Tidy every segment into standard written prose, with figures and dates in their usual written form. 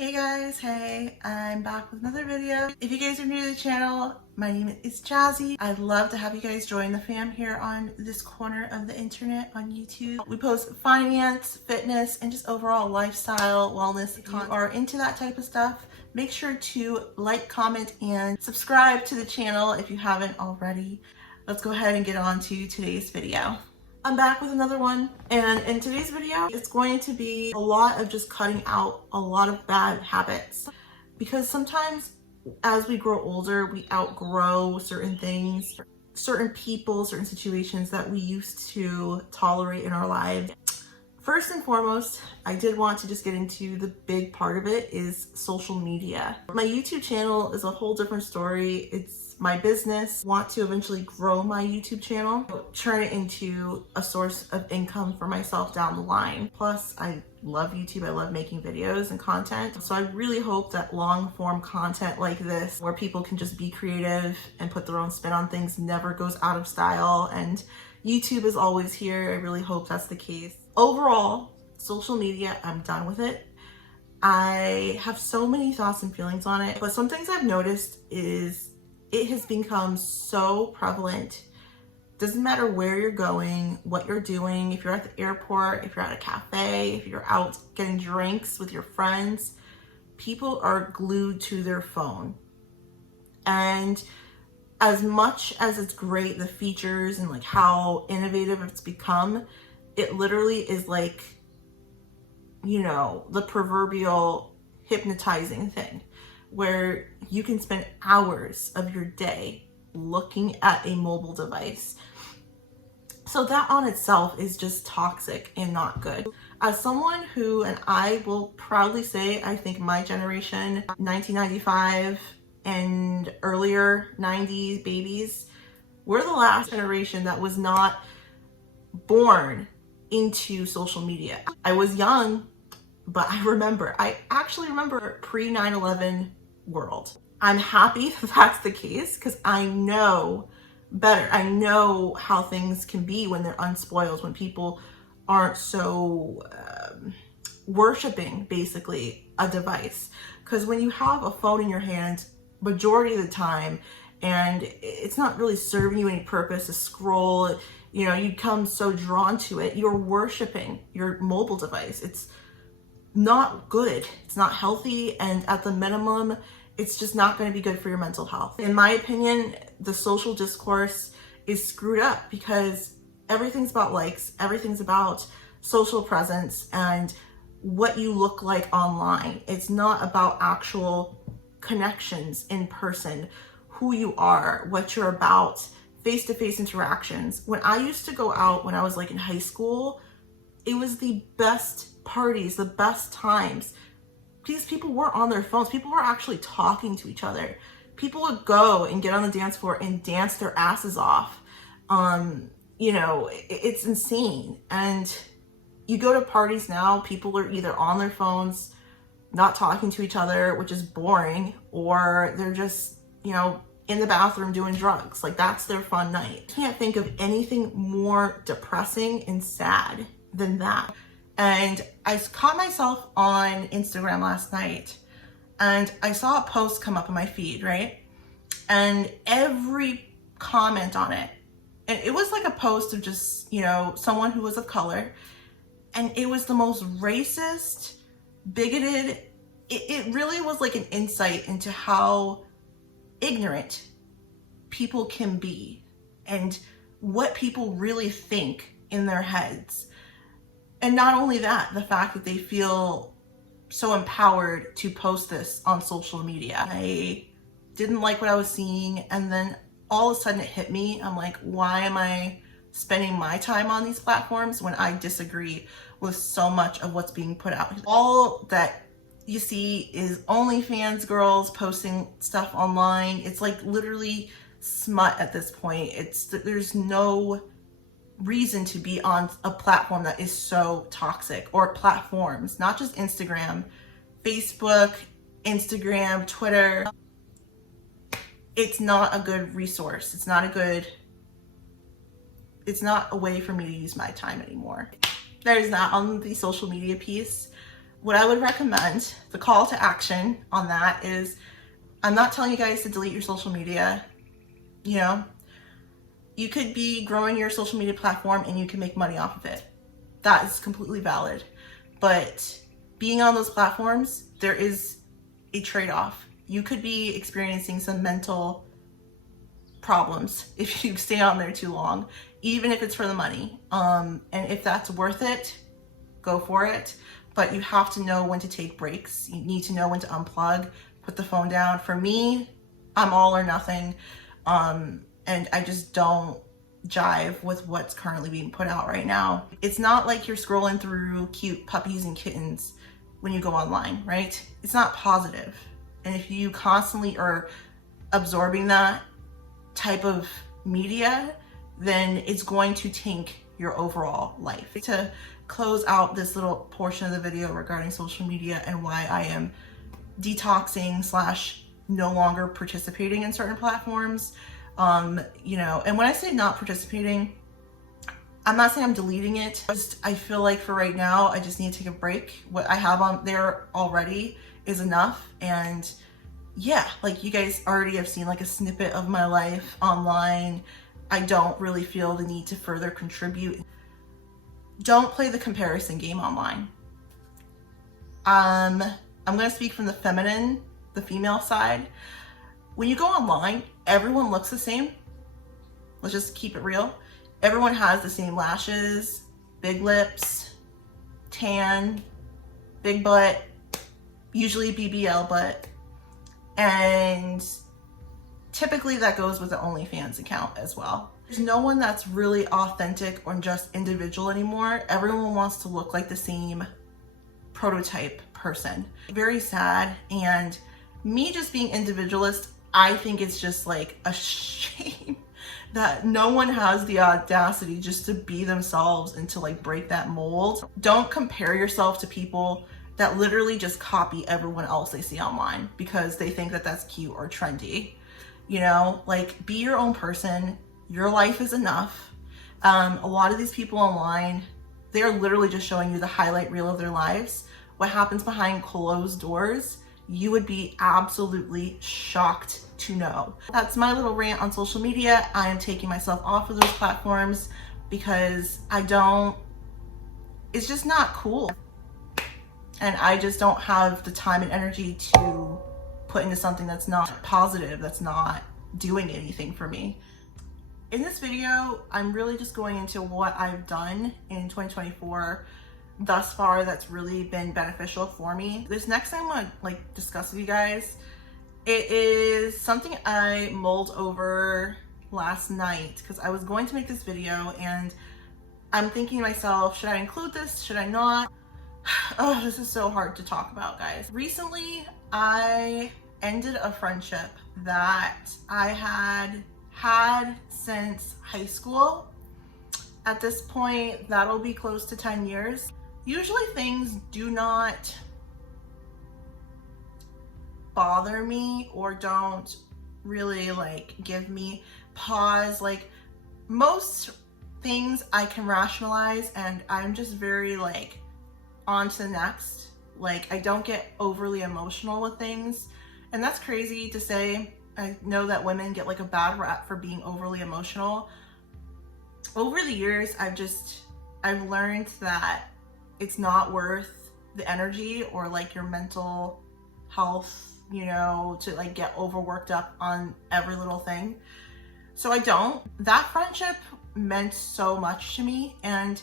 Hey guys, hey, I'm back with another video. If you guys are new to the channel, my name is Jazzy. I'd love to have you guys join the fam here on this corner of the internet on YouTube. We post finance, fitness, and just overall lifestyle, wellness. If you are into that type of stuff, make sure to like, comment, and subscribe to the channel if you haven't already. Let's go ahead and get on to today's video. I'm back with another one, and in today's video it's going to be a lot of just cutting out a lot of bad habits, because sometimes as we grow older we outgrow certain things, certain people, certain situations that we used to tolerate in our lives. First and foremost, I did want to just get into the big part of it is social media. My YouTube channel is a whole different story. It's my business. I want to eventually grow my YouTube channel, turn it into a source of income for myself down the line. Plus, I love YouTube. I love making videos and content. So I really hope that long form content like this, where people can just be creative and put their own spin on things, never goes out of style, and YouTube is always here. I really hope that's the case. Overall, social media, I'm done with it. I have so many thoughts and feelings on it, but some things I've noticed is it has become so prevalent. Doesn't matter where you're going, what you're doing, if you're at the airport, if you're at a cafe, if you're out getting drinks with your friends, people are glued to their phone. And as much as it's great, the features and like how innovative it's become, it literally is like, you know, the proverbial hypnotizing thing where you can spend hours of your day looking at a mobile device. So that on itself is just toxic and not good. As someone who, and I will proudly say, I think my generation, 1995 and earlier 90s babies, we're the last generation that was not born into social media. I was young, but I actually remember pre 9/11 world. I'm happy that that's the case because I know better. I know how things can be when they're unspoiled, when people aren't so worshiping basically a device. Because when you have a phone in your hand majority of the time and it's not really serving you any purpose to scroll, you know, you become so drawn to it, you're worshiping your mobile device. It's not good. It's not healthy. And at the minimum, it's just not going to be good for your mental health. In my opinion, the social discourse is screwed up because everything's about likes, everything's about social presence and what you look like online. It's not about actual connections in person, who you are, what you're about, face-to-face interactions. When I used to go out when I was like in high school, it was the best parties, the best times. These people weren't on their phones. People were actually talking to each other. People would go and get on the dance floor and dance their asses off. You know, it's insane. And you go to parties now, people are either on their phones, not talking to each other, which is boring, or they're just, you know, in the bathroom doing drugs. Like that's their fun night. I can't think of anything more depressing and sad than that. And I caught myself on Instagram last night and I saw a post come up on my feed, right? And every comment on it, and it was like a post of just, you know, someone who was of color, and it was the most racist, bigoted. It really was like an insight into how ignorant people can be and what people really think in their heads. And not only that, the fact that they feel so empowered to post this on social media. I didn't like what I was seeing, and then all of a sudden it hit me. I'm like, why am I spending my time on these platforms when I disagree with so much of what's being put out? All that you see is OnlyFans girls posting stuff online. It's like literally smut at this point. There's no reason to be on a platform that is so toxic, or platforms, not just Instagram, Facebook, Instagram, Twitter. It's not a good resource. It's not a way for me to use my time anymore. There's that on the social media piece. What I would recommend, the call to action on that is, I'm not telling you guys to delete your social media. You know, you could be growing your social media platform and you can make money off of it. That is completely valid. But being on those platforms, there is a trade-off. You could be experiencing some mental problems if you stay on there too long, even if it's for the money. And if that's worth it, go for it. But you have to know when to take breaks. You need to know when to unplug, put the phone down. For me, I'm all or nothing. And I just don't jive with what's currently being put out right now. It's not like you're scrolling through cute puppies and kittens when you go online, right? It's not positive. And if you constantly are absorbing that type of media, then it's going to tank your overall life. To close out this little portion of the video regarding social media and why I am detoxing / no longer participating in certain platforms, you know, and when I say not participating, I'm not saying I'm deleting it. I feel like for right now, I just need to take a break. What I have on there already is enough. And yeah, like you guys already have seen like a snippet of my life online. I don't really feel the need to further contribute. Don't play the comparison game online. I'm gonna speak from the female side. When you go online, everyone looks the same. Let's just keep it real. Everyone has the same lashes, big lips, tan, big butt, usually BBL butt. And typically that goes with the OnlyFans account as well. There's no one that's really authentic or just individual anymore. Everyone wants to look like the same prototype person. Very sad. And me just being individualist, I think it's just like a shame that no one has the audacity just to be themselves and to like break that mold. Don't compare yourself to people that literally just copy everyone else they see online because they think that that's cute or trendy. You know, like be your own person. Your life is enough. A lot of these people online, they're literally just showing you the highlight reel of their lives. What happens behind closed doors, you would be absolutely shocked to know. That's my little rant on social media. I am taking myself off of those platforms because it's just not cool. And I just don't have the time and energy to put into something that's not positive, that's not doing anything for me. In this video, I'm really just going into what I've done in 2024 thus far that's really been beneficial for me. This next thing I'm gonna like discuss with you guys, it is something I mulled over last night because I was going to make this video and I'm thinking to myself, should I include this? Should I not? Oh, this is so hard to talk about, guys. Recently, I ended a friendship that I had since high school. At this point, that'll be close to 10 years. Usually things do not bother me or don't really like give me pause. Like most things I can rationalize and I'm just very like on to the next. Like I don't get overly emotional with things. And that's crazy to say. I know that women get like a bad rap for being overly emotional. Over the years, I've learned that it's not worth the energy or like your mental health, you know, to like get overworked up on every little thing. So I don't. That friendship meant so much to me, and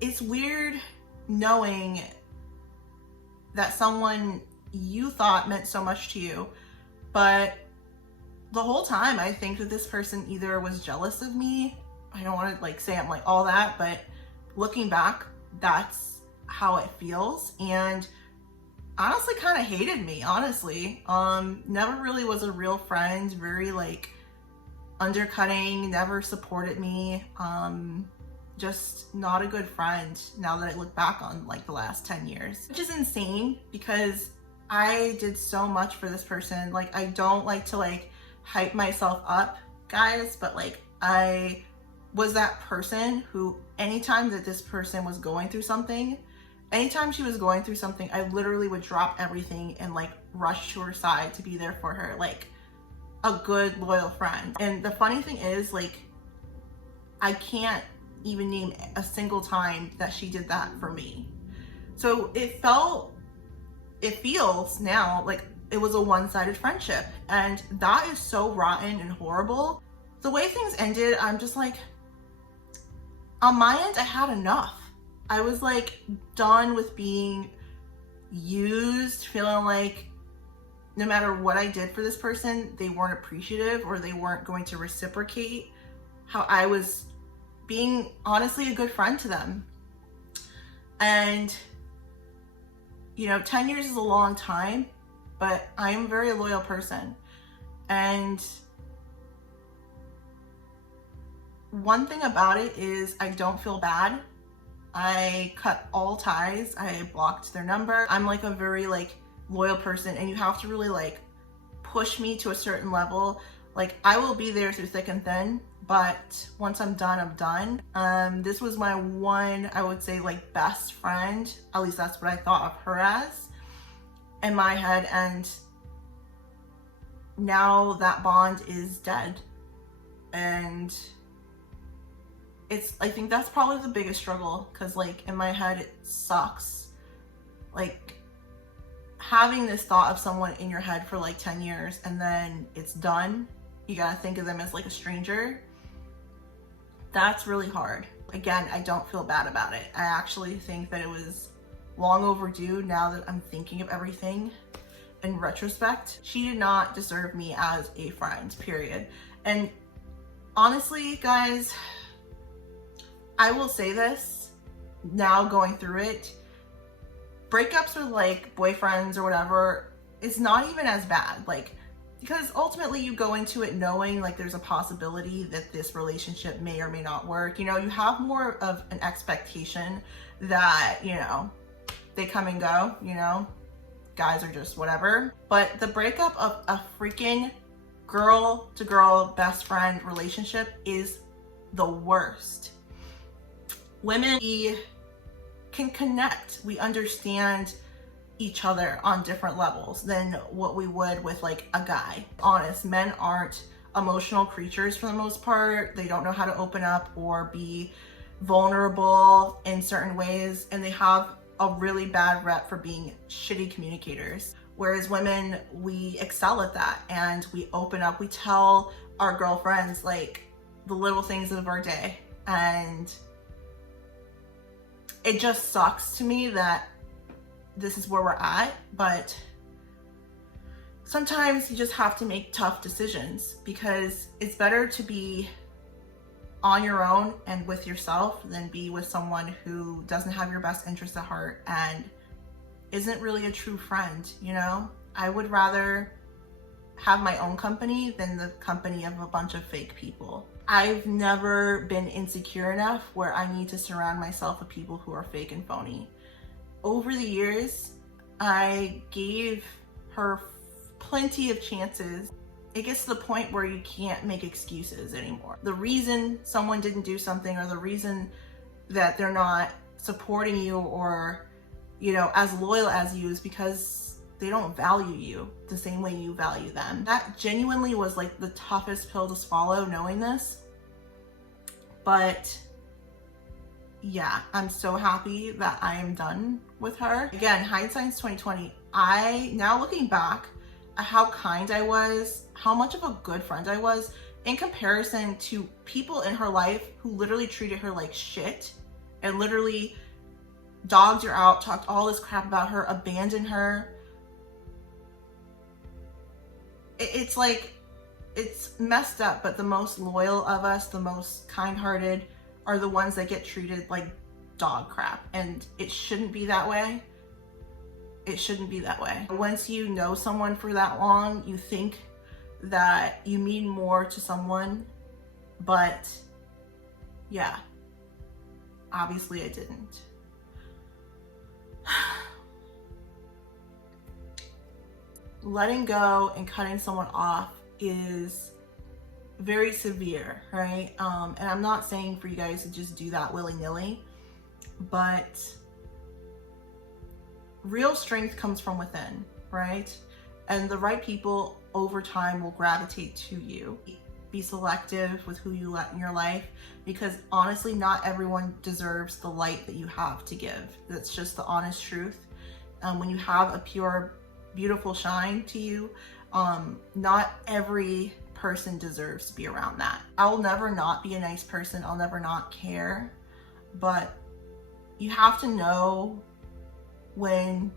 it's weird knowing that someone you thought meant so much to you, but the whole time I think that this person either was jealous of me. I don't want to like say I'm like all that, but looking back, that's how it feels. And honestly kind of hated me, honestly. Never really was a real friend, very like undercutting, never supported me. Just not a good friend now that I look back on like the last 10 years, which is insane because I did so much for this person. Like I don't like to like hype myself up, guys, but like I was that person who anytime that this person was going through something, Anytime she was going through something, I literally would drop everything and like rush to her side to be there for her, like a good, loyal friend. And the funny thing is, like, I can't even name a single time that she did that for me. So it feels now like it was a one-sided friendship, and that is so rotten and horrible. The way things ended, I'm just like, on my end, I had enough. I was like done with being used, feeling like no matter what I did for this person, they weren't appreciative or they weren't going to reciprocate how I was being honestly a good friend to them. And, you know, 10 years is a long time, but I am a very loyal person. And one thing about it is I don't feel bad. I cut all ties. I blocked their number. I'm like a very like loyal person, and you have to really like push me to a certain level. Like, I will be there through thick and thin, but once I'm done, I'm done. This was my one, I would say, like, best friend. At least that's what I thought of her as in my head. And now that bond is dead. And I think that's probably the biggest struggle, because like in my head it sucks, like having this thought of someone in your head for like 10 years and then it's done. You gotta think of them as like a stranger. That's really hard. Again, I don't feel bad about it. I actually think that it was long overdue now that I'm thinking of everything in retrospect. She did not deserve me as a friend, period. And honestly, guys, I will say this, now going through it, breakups with like boyfriends or whatever, it's not even as bad. Like, because ultimately you go into it knowing like there's a possibility that this relationship may or may not work. You know, you have more of an expectation that, you know, they come and go, you know, guys are just whatever. But the breakup of a freaking girl to girl best friend relationship is the worst. Women, we can connect. We understand each other on different levels than what we would with like a guy. Honest, men aren't emotional creatures for the most part. They don't know how to open up or be vulnerable in certain ways, and they have a really bad rep for being shitty communicators. Whereas women, we excel at that, and we open up. We tell our girlfriends like the little things of our day, and it just sucks to me that this is where we're at, but sometimes you just have to make tough decisions, because it's better to be on your own and with yourself than be with someone who doesn't have your best interest at heart and isn't really a true friend, you know? I would rather have my own company than the company of a bunch of fake people. I've never been insecure enough where I need to surround myself with people who are fake and phony. Over the years, I gave her plenty of chances. It gets to the point where you can't make excuses anymore. The reason someone didn't do something, or the reason that they're not supporting you or, you know, as loyal as you, is because they don't value you the same way you value them. That genuinely was like the toughest pill to swallow, knowing this. But yeah, I'm so happy that I am done with her. Again, hindsight's 2020. Now looking back at how kind I was, how much of a good friend I was in comparison to people in her life who literally treated her like shit and literally dogged her out, talked all this crap about her, abandoned her. It's like, it's messed up, but the most loyal of us, the most kind-hearted, are the ones that get treated like dog crap, and it shouldn't be that way. It shouldn't be that way. Once you know someone for that long, you think that you mean more to someone, but yeah, obviously I didn't. Letting go and cutting someone off is very severe, right? And I'm not saying for you guys to just do that willy-nilly, but real strength comes from within, right? And the right people over time will gravitate to you. Be selective with who you let in your life, because honestly, not everyone deserves the light that you have to give. That's just the honest truth. When you have a pure, beautiful shine to you, not every person deserves to be around that. I'll never not be a nice person. I'll never not care, but you have to know when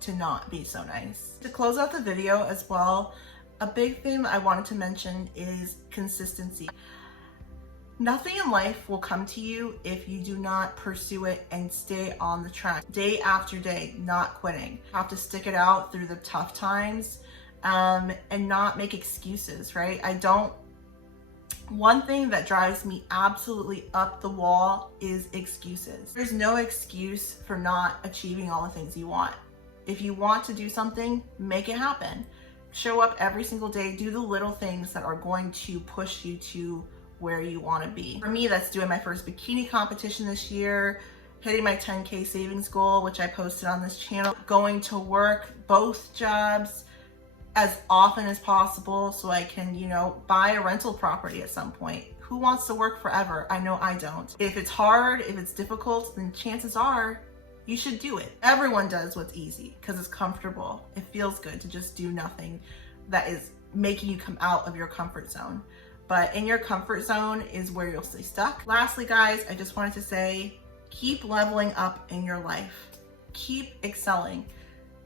to not be so nice. To close out the video as well, a big thing that I wanted to mention is consistency. Nothing in life will come to you if you do not pursue it and stay on the track day after day, not quitting. You have to stick it out through the tough times, and not make excuses, right? One thing that drives me absolutely up the wall is excuses. There's no excuse for not achieving all the things you want. If you want to do something, make it happen. Show up every single day, do the little things that are going to push you to where you want to be. For me, that's doing my first bikini competition this year, hitting my 10K savings goal, which I posted on this channel, going to work, both jobs, as often as possible so I can, buy a rental property at some point. Who wants to work forever? I know I don't. If it's hard, if it's difficult, then chances are you should do it. Everyone does what's easy because it's comfortable. It feels good to just do nothing that is making you come out of your comfort zone. But in your comfort zone is where you'll stay stuck. Lastly, guys, I just wanted to say, keep leveling up in your life. Keep excelling.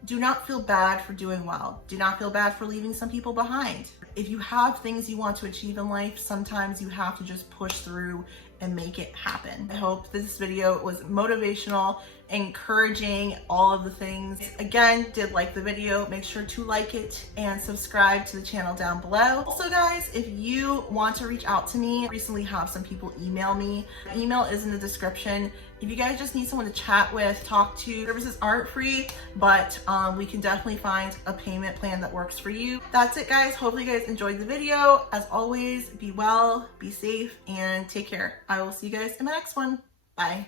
Do not feel bad for doing well. Do not feel bad for leaving some people behind. If you have things you want to achieve in life, sometimes you have to just push through and make it happen. I hope this video was motivational, encouraging, all of the things. Again, did like the video, make sure to like it and subscribe to the channel down below. Also guys, if you want to reach out to me, I recently have some people email me. The email is in the description. If you guys just need someone to chat with, talk to, services aren't free, but we can definitely find a payment plan that works for you. That's it guys. Hopefully you guys enjoyed the video. As always, be well, be safe, and take care. I will see you guys in my next one. Bye.